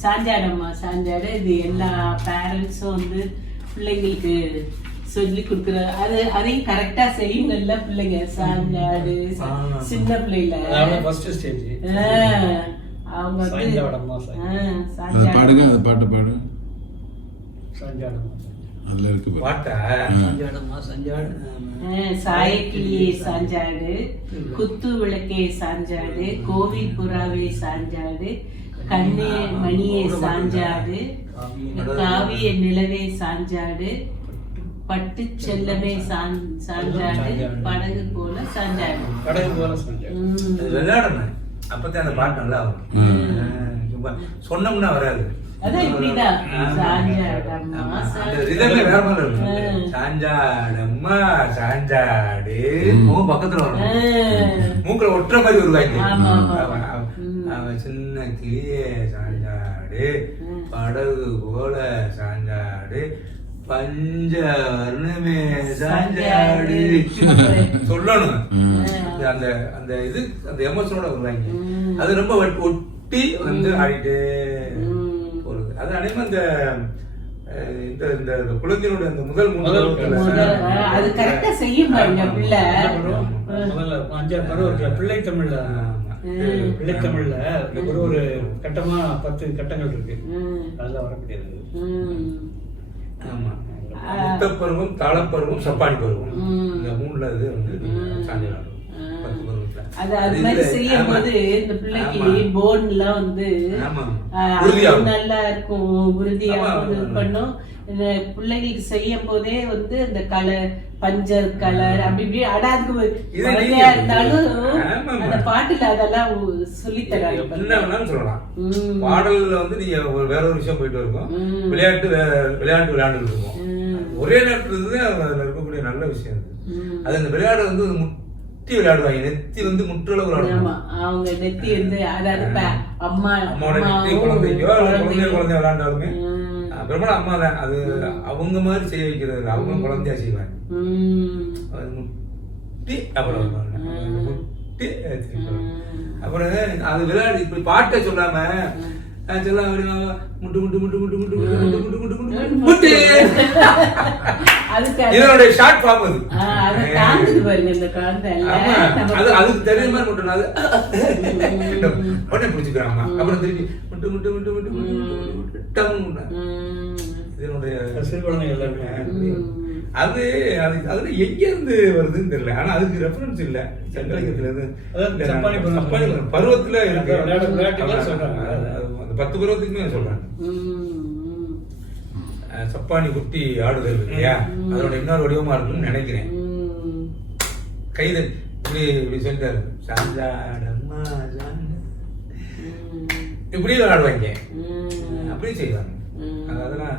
சாஞ்சாடம்மா சாஞ்சாடு இது எல்லா பேரண்ட்ஸும் வந்து பிள்ளைங்களுக்கு சொல்லி கொடுக்குற அது அதையும் கரெக்டா செய்யுங்கல்ல பிள்ளைங்க. சாஞ்சாடு சின்ன பிள்ளைல அவங்க வந்து பாடுங்க அது பாட்டு பாடு. அதுல இருக்கு. பாட்டா சாஞ்சாடு சாயக்கிளியே சாஞ்சாடு குத்து விளக்கே சாஞ்சாடு கோவில் புறாவே சாஞ்சாடு கண்ணே மணியே சாஞ்சாடு. காவிய நிலவே சாஞ்சாடு. பட்டு செல்லமே சாஞ்சாடு. படகு போல சாஞ்சாடு. படகு போல சாஞ்சாடு. விளையாடணும். அப்பதான் அந்த பாட்டு நல்லா ஆகும் சொன்னோம்னா வராது. சாஞ்சாடம்மா சாஞ்சாடு. பக்கத்துல வரணும். மூக்கல ஒட்டுற மாதிரி உருவாக்கி சின்ன கிளியே சாஞ்சாடு. படகு போல சாஞ்சாடு பஞ்சவர்ணமே சாஞ்சாடு. சொல்லணும் அந்த அந்த இது அந்த எமோஷனோட வருவாங்க. அது ரொம்ப ஒட்- ஒட்டி வந்து ஆடிட்டே ம். போறது அது அதே மாதிரி இந்த இந்த குழந்தையோட அந்த முதல் முதல் அது கரெக்டா செய்யும் பாருங்க? முதல்ல அஞ்சாறு பிள்ளை தமிழ்ல பிள்ளைத்தமிழ்ல ஒரு ஒரு கட்டமா பத்து கட்டங்கள் இருக்கு. அதெல்லாம் வரக்கூடிய ஆமா. முத்தப்பருவம் தாளப்பருவம் சப்பாடி பருவம் இந்த மூணுல இது வந்து சாஞ்சினாலும் அது அது மாதிரி இதுல- செய்யும். போது இந்த பிள்ளைக்கு. போன் எல்லாம் வந்து. நல்லா இருக்கும் ஆமா. பண்ணும் இந்த பிள்ளைங்களுக்கு செய்யும் போதே வந்து இந்த கலர் பஞ்சர் கலர் அப்படி இப்படி அடாது குழந்தையா இருந்தாலும் அந்த. பாட்டுல அதெல்லாம் சொல்லி தராங்க சொல்லலாம். பாடல்ல வந்து நீங்க ஒரு வேற ஒரு விஷயம் போயிட்டு இருக்கும். விளையாட்டு விளையாட்டு விளையாண்டு இருக்கும். ஒரே நேரத்துல இருந்து அதுல இருக்கக்கூடிய நல்ல விஷயம். அது அந்த விளையாட வந்து முட்டி விளையாடுவாங்க நெத்தி வந்து ஆமா விளையாடுவாங்க அவங்க நெத்தி வந்து அதாவது அம்மா அம்மாவோட நெத்தி குழந்தைக்கோ குழந்தைய. குழந்தைய விளையாண்டாலுமே. பெரும்பாலும் அம்மா தான் அது அவங்க மாதிரி செய்ய வைக்கிறது இல்லை. அவங்களும் குழந்தையா செய்வாங்க முட்டி அப்புறம். முட்டி. அப்புறம் அது விளையாடி இப்படி பாட்டை சொல்லாம சொல்ல முட்டு முட்டு முட்டு முட்டு முட்டு முட்டு முட்டு முட்டு முட்டு முட்டு இதனுடைய ஷார்ட் ஃபார்ம் அது. ஆ, அது தாங்குது பாருங்க இந்த குழந்தை இல்ல? ஆமா. நம்ம- அது அதுக்கு தெரியுற மாதிரி அது உடனே பிடிச்சிக்கிறாமா அப்புறம் திருப்பி முட்டு முட்டு முட்டு முட்டு முட்டு முட்டு முட்டு டம் முட்டு. ம். இதனுடைய சிறு குழந்தைகள் எல்லாருமே. ம். அது அது அதுல எங்க இருந்து வருதுன்னு தெரியல. ஆனா அதுக்கு ரெஃபரன்ஸ் இல்ல. சங்கலிங்கத்துல இருந்து. பருவத்துல. இருக்கு. பத்து பருவத்துக்குமே சொல்றாங்க. சப்பானி குட்டி ஆடுதல் இல்லையா அதோட இன்னொரு வடிவமா இருக்கும்னு நினைக்கிறேன். கைது இப்படி இப்படி சொல்லிட்டாரு சாஞ்சாடம்மா. இப்படி விளையாடுவாங்க ம். அப்படியே செய்வாங்க அதெல்லாம்.